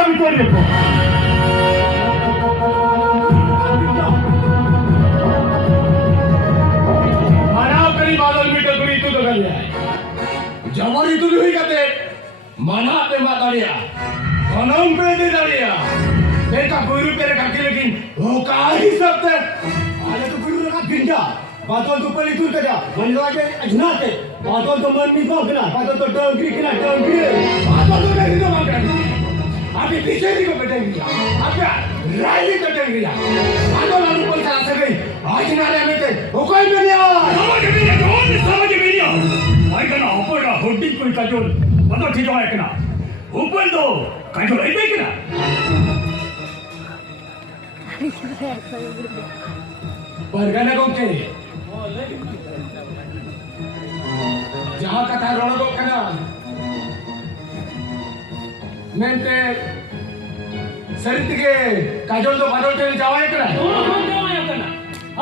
Buka bitor dia po. Mana kali badal bitor kuri itu to kali. Jamar itu hui kate. Mana pe mata dia. Konong pe de dia. Mereka guru pe kaki lekin. Oh kai sabte. Ada tu guru leka binda. Badal tu pali tu kerja. Mana lagi ajnate. Badal tu man mi kau kena. Badal tu dengri kena dengri. Badal tu dari tu makan. अभी पीछे भी को बैठेंगे अभी Riley बैठेंगे आगे लालू कोई साथ से गई आज नारे में थे वो कोई भी नहीं समझ भी नहीं आई करना ऊपर का होल्डिंग कोई काजोल मतलब ठीक है करना ऊपर दो काजोल आई देखना परगना को के जहाँ कथा रोड को करना मेंटे सरित के काजोल तो बादल टेल जावाय करा जावाय करना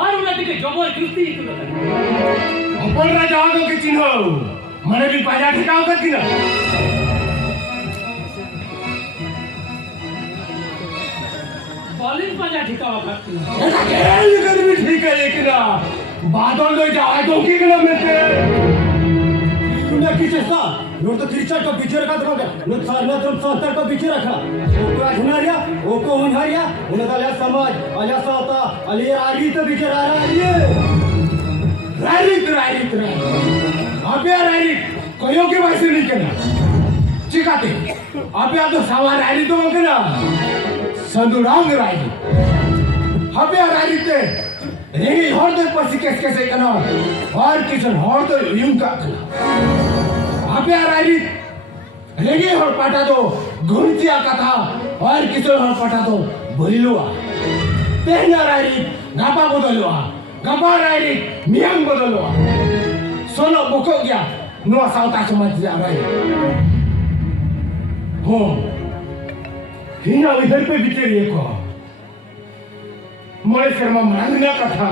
और उन्नति के जबर कृष्टि इतु अपन रा जाओ के चिन्हो मने भी पाजा ठिकाओ कर किना बॉलिंग पाजा ठिकाओ कर किना ऐसा खेल कर भी ठीक है लेकिन बादल तो जावाय तो की किना मेंटे तुमने किसे सा नोट तो क्रिकेट का पीछे रखा था नोट सारना तो सातर का पीछे रखा ओको हुनरिया ओको हुनरिया उनका लिया समाज आया साता अली आरी तो पीछे आ रहा है ये राइट अबे राइट कोयो के वैसे नहीं करना चिकाते अबे तो सवार राइट तो करना संदुरांग राइट अबे राइट ते रेगी हर दे पसी कैसे करना और किचन हर तो यूं का अबे राइट रेगी हर पाटा तो घुंचिया कथा और किचन हर पाटा तो बोलिलुआ तेना राइट गापा बदलुआ गापा राइट मियांग बदलुआ सोनो बुको गया नुआ साउता समाज जा रहा है हो हिना इधर पे बिचेरिए को मोरे शर्मा मांगना कथा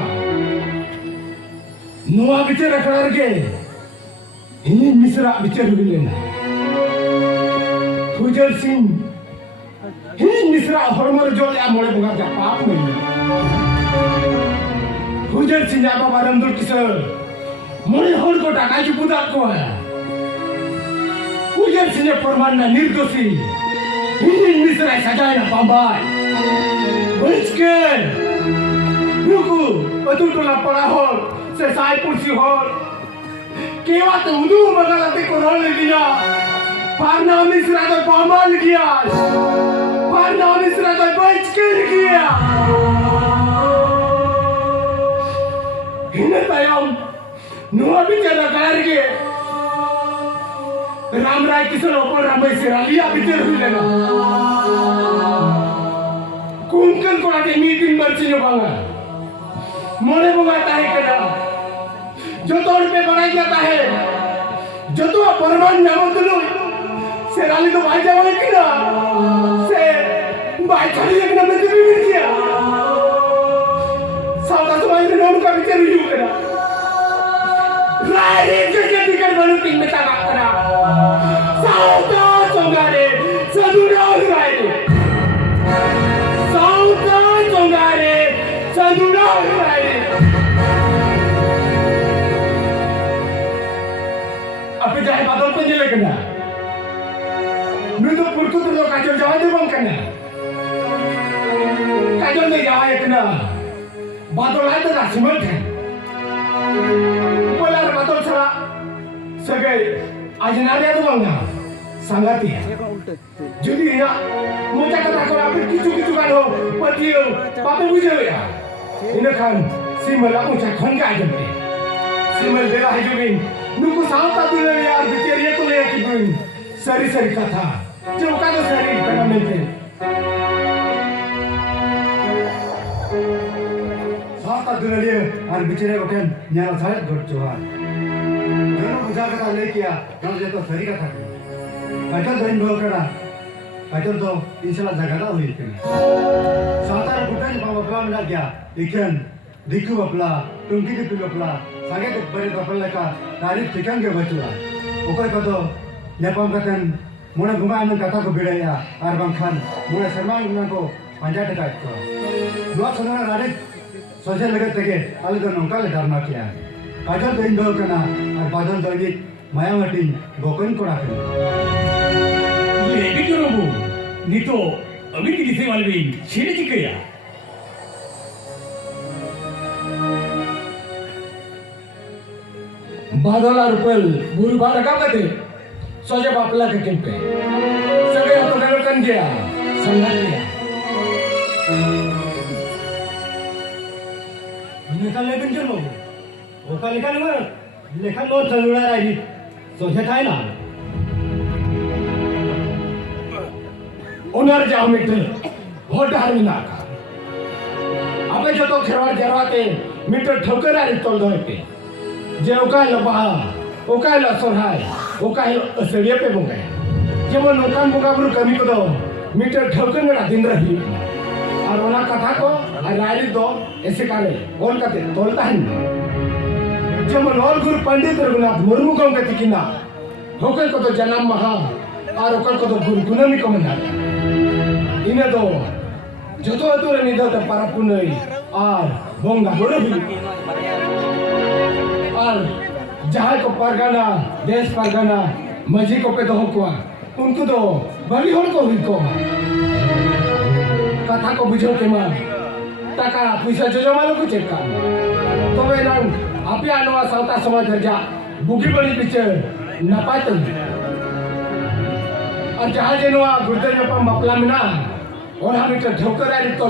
नुआ बिचेर रखणार के हिनी मिश्रा बिचेर हुई लेना फुजल सिंह हिनी मिश्रा हरमर जोल या मोरे बुगा जा पाप नहीं फुजल सिंह या बाबा रंदुर किशोर मोरे हर को टाका की पूजा को है फुजल सिंह परमान ना निर्दोषी हिनी मिश्रा सजाए ना पाबाई बच के Nuku, betul pala hol, sesai kursi hol. Kewa tudu magalati koron liya. Parna misra to pamal kiya. Parna misra to bachker kiya. Hine tayam, nuha bicara karge. Ram Rai kisan opor ramai seraliya bicara hulena. Kunkan korate meeting bercino banga. मोरे बुगाता है कदा जो तो पे बनाई जाता है जो तो परमान नाम तुलु से राली तो भाई जावे कि ना से भाई खाली एक नाम में भी मिल गया साउथ समाज में नाम का विचार यू करा रारी के टिकट बनू टिंग में ताका करा साउथ चोंगारे सदुरा रारी साउथ चोंगारे सदुरा रारी अबे जाए बादल पे नहीं लगना नूतो पुरकु तो लोग काजल जावा दे बंग करना काजल नहीं जावा इतना बादल आए तो राशिमल थे बोला बादल चला सगे आज नारे तो बंगा संगति है जुदी ना मुझे कथा को आप किचु कानो पतियो पापे बुझे या इन्हें खान सिमल मुझे खन का जमते सिमल बेला है जुबिन नुको साउता दुले यार बिचेरिया को ले की बुन सरी कथा जो का तो सरी करना मिलते साउता दुले यार बिचेरिया को क्या न्याय सारे घट चुका दोनों बुझा कथा ले किया ना जे तो सरी कथा कटल दिन बोल करा कटल तो इंशाल्लाह जगह हुई थी साउता बुटन बाबा मिला क्या इकन दिखु बपला तुमकी दिखु बपला सागे तो बड़े बपला का तारीफ ठिकान के बचुआ ओकर कतो नेपाम कतन मोड़े बुंगा एमन कथा को बिड़ाया और बांखान मोड़े शर्मा को पंजा टका को नो सना रारे सोशल लगत तके आले तो नौका ले धर्मा किया काजल तो इंदो कना और बादल दगी मायावती गोकन कोड़ा के ये भी क्यों बु नितो अभी की दिसे वाले भी छेड़े जी कया बादल और रुपल बुरी बात का कहते सोचे बापला के किंपे सगे तो नेरो कन गया संगन गया नेता लेकिन जो लोग वो का लिखा नंबर लेखा नो चलुड़ा राई सोचे था ना ओनर जाओ मित्र होट हार में ना का अबे जो तो खेवाड़ जरवाते मित्र ठोकर आ रही तोल दोते जे ओकाय लो बहा ओकाय लो सोरहाय ओकाय लो असरिया पे बंगे जेमन नोकान बंगा बुरु कमी को दो मित्र ठोकर में दिन रही और ओना कथा को रायरी दो ऐसे काले ओन कते तोलता है जेमन और गुरु पंडित रघुनाथ मुर्मू को कहती कि ना होकर को तो जन्म महा और ओकर को तो गुरु गुनामी को मना इन्हें तो जो तो अतुरे निदो ते पारापुनई और बोंगा बुरु भी और जहाँ को परगना देश परगना मजी को पे तो हुआ उनको तो बड़ी होड़ को हुई को कथा को बुझो के मां टका पैसा जो जमा लो को चेक कर तो वे नाम आपे आनवा सावता समाज जा बुगी बड़ी पीछे नपात और जहाँ जेनवा गुर्दे में पम मपला में ना और हम इतना ठोकर आ रही तो